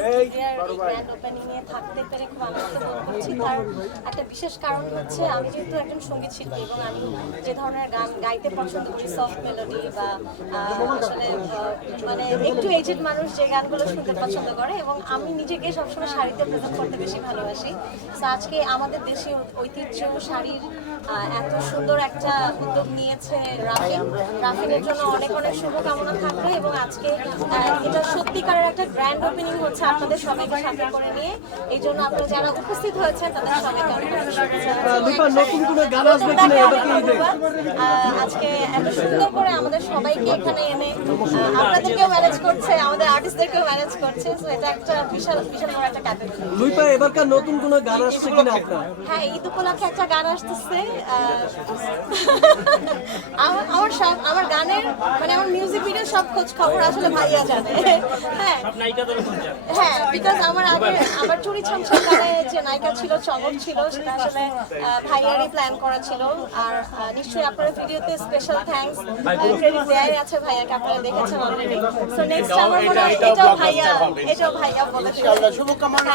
স্টুডিওর grand opening এ থাকতে পেরে খুব আনন্দিত বোধ করছি। তার একটা বিশেষ কারণ হচ্ছে আমি যেহেতু একজন সঙ্গীত শিল্পী এবং আমি যে ধরনের গান গাইতে পছন্দ করি, সফট মেলোডি বা আসলে মানে একটু এজেড মানুষ যে গানগুলো শুনতে পছন্দ করে, এবং আমি নিজেকে সবসময় শাড়িতে প্রেজেন্ট করতে বেশি ভালোবাসি। তো আজকে আমাদের দেশীয় ঐতিহ্য শাড়ির এত সুন্দর একটা উদ্যোগ নিয়েছে রাফিনের জন্য অনেক অনেক শুভকামনা থাকবে। এবং আজকে এটা সত্যিকারের একটা গ্র্যান্ড ওপেনিং হচ্ছে আপনাদের সবাইকে সাথে করে নিয়ে। এই জন্য আপনারা যারা উপস্থিত হয়েছেন তাদের সবাইকে অনেক অনেক শুভেচ্ছা। আজকে এত সুন্দর করে আমাদের সবাইকে এখানে এনে আপনাদেরকেও ম্যানেজ করছে, আমাদের আর্টিস্টদেরকেও ম্যানেজ করছে। তো এটা একটা বিশাল বিশাল বড় একটা ক্যাপাবিলিটি। লুইপা এবারকার নতুন কোনো গান আসছে কিনা আপনার? হ্যাঁ, ঈদ উপলক্ষে একটা গান আসতেছে। আমার গানের মানে আমার মিউজিক ভিডিও সব খোঁজ খবর আসলে ভাইয়া জানে। হ্যাঁ, বিকজ আমার চুরি ছমছম গানে যে নায়িকা ছিল, চমক ছিল, সেটা আসলে ভাইয়ারই প্ল্যান করা ছিল। আর নিশ্চয়ই আপনারা ভিডিওতে স্পেশাল থ্যাঙ্কস ক্রেডিট দেয়াই আছে ভাইয়াকে, আপনারা দেখেছেন অলরেডি। সো নেক্সট আমার মনে হয় এটাও ভাইয়া বলেছে। শুভকামনা।